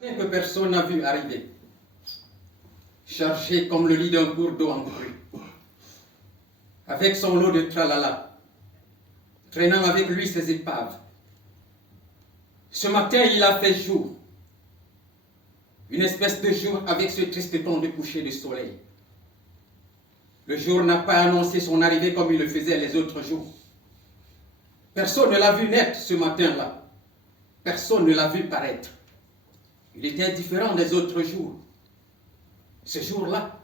Que personne n'a vu arriver, chargé comme le lit d'un cours d'eau en crue, avec son lot de tralala, traînant avec lui ses épaves. Ce matin, il a fait jour, une espèce de jour avec ce triste ton de coucher de soleil. Le jour n'a pas annoncé son arrivée comme il le faisait les autres jours. Personne ne l'a vu naître ce matin-là. Personne ne l'a vu paraître. Il était différent des autres jours. Ce jour-là,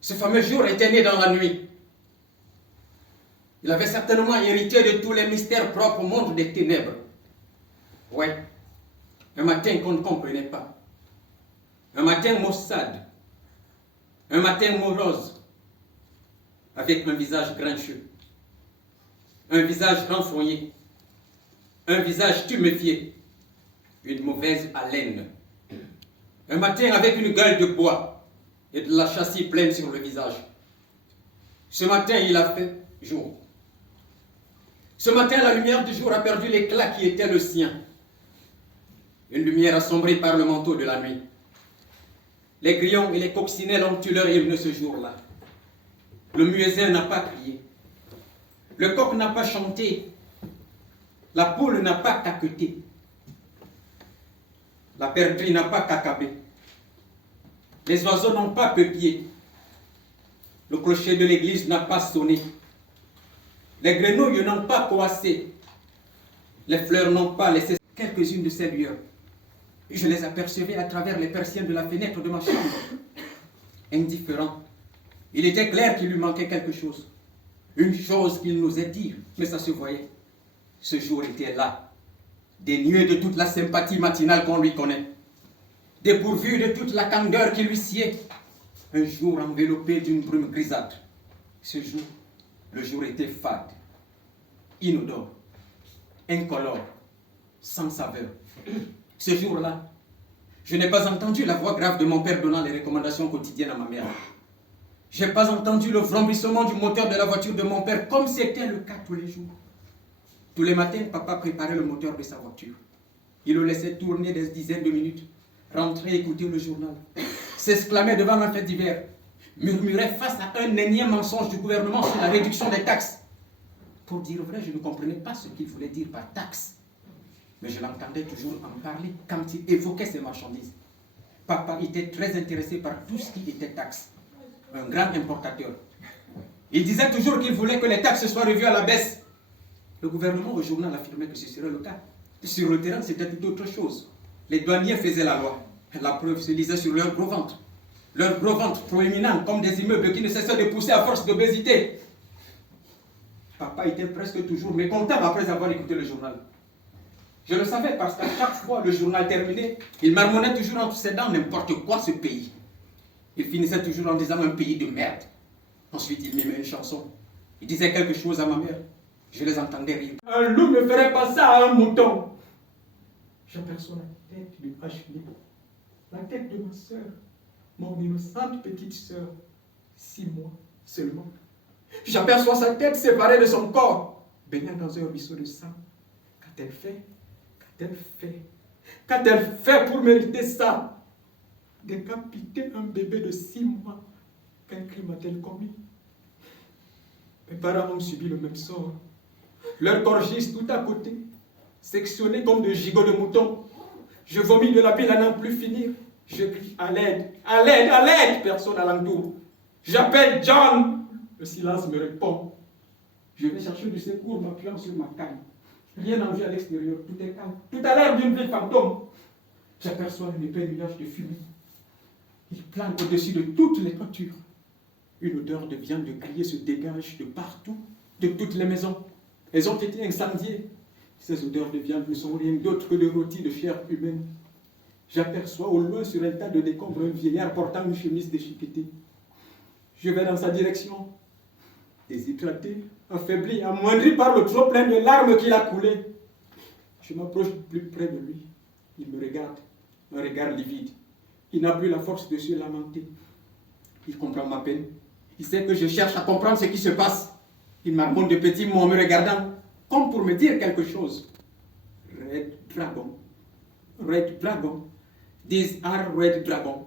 ce fameux jour était né dans la nuit. Il avait certainement hérité de tous les mystères propres au monde des ténèbres. Ouais, un matin qu'on ne comprenait pas. Un matin maussade. Un matin morose. Avec un visage grincheux. Un visage renfrogné. Un visage tuméfié. Une mauvaise haleine. Un matin avec une gueule de bois et de la châssis pleine sur le visage. Ce matin, il a fait jour. Ce matin, la lumière du jour a perdu l'éclat qui était le sien. Une lumière assombrie par le manteau de la nuit. Les grillons et les coccinelles ont eu leur hymne ce jour-là. Le muezzin n'a pas crié. Le coq n'a pas chanté. La poule n'a pas caqueté. La perdrix n'a pas cacabé. Les oiseaux n'ont pas peuplié. Le clocher de l'église n'a pas sonné. Les grenouilles n'ont pas coassé. Les fleurs n'ont pas laissé quelques-unes de ces lueurs. Je les apercevais à travers les persiennes de la fenêtre de ma chambre. Indifférent. Il était clair qu'il lui manquait quelque chose. Une chose qu'il n'osait dire, mais ça se voyait. Ce jour était là, dénué de toute la sympathie matinale qu'on lui connaît, dépourvu de toute la candeur qui lui sied. Un jour enveloppé d'une brume grisâtre. Ce jour, le jour était fade, inodore, incolore, sans saveur. Ce jour-là, je n'ai pas entendu la voix grave de mon père donnant les recommandations quotidiennes à ma mère. Je n'ai pas entendu le vrombissement du moteur de la voiture de mon père, comme c'était le cas tous les jours. Tous les matins, papa préparait le moteur de sa voiture. Il le laissait tourner des dizaines de minutes, rentrer écouter le journal, s'exclamait devant un fait divers, murmurait face à un énième mensonge du gouvernement sur la réduction des taxes. Pour dire vrai, je ne comprenais pas ce qu'il voulait dire par taxe. Mais je l'entendais toujours en parler quand il évoquait ces marchandises. Papa était très intéressé par tout ce qui était taxe. Un grand importateur. Il disait toujours qu'il voulait que les taxes soient revues à la baisse. Le gouvernement au journal affirmait que ce serait le cas. Sur le terrain, c'était tout autre chose. Les douaniers faisaient la loi. La preuve se lisait sur leur gros ventre. Leur gros ventre proéminent comme des immeubles qui ne cessaient de pousser à force d'obésité. Papa était presque toujours mécontent après avoir écouté le journal. Je le savais parce qu'à chaque fois le journal terminé, il marmonnait toujours entre ses dents n'importe quoi ce pays. Il finissait toujours en disant un pays de merde. Ensuite, il mimait une chanson. Il disait quelque chose à ma mère. Je les entendais rire. Un loup ne ferait pas ça à un mouton. J'aperçois la tête de Ashley, la tête de ma soeur, mon innocente petite soeur, 6 mois seulement. J'aperçois sa tête séparée de son corps, baignant dans un ruisseau de sang. Qu'a-t-elle fait? Qu'a-t-elle fait? Qu'a-t-elle fait pour mériter ça? Décapiter un bébé de 6 mois. Quel crime a-t-elle commis? Mes parents ont subi le même sort. Leur corps gisse tout à côté, sectionnés comme de gigots de moutons. Je vomis de la pile à n'en plus finir. Je crie à l'aide, à l'aide, à l'aide. Personne alentour. J'appelle John. Le silence me répond. Je vais chercher du secours, m'appuyant sur ma canne. Rien en vue à l'extérieur, tout est calme. Tout à l'air d'une ville fantôme. J'aperçois un épais nuage de fumée. Il plane au-dessus de toutes les toitures. Une odeur de viande grillée se dégage de partout, de toutes les maisons. Elles ont été incendiées. Ces odeurs de viande ne sont rien d'autre que de rôtis de chair humaine. J'aperçois au loin sur un tas de décombres un vieillard portant une chemise déchiquetée. Je vais dans sa direction, déshydraté, affaibli, amoindri par le trop plein de larmes qu'il a coulées. Je m'approche plus près de lui. Il me regarde, un regard livide. Il n'a plus la force de se lamenter. Il comprend ma peine. Il sait que je cherche à comprendre ce qui se passe. Il marmonne de petits mots en me regardant, comme pour me dire quelque chose. Red Dragon. Red Dragon. These are red dragons.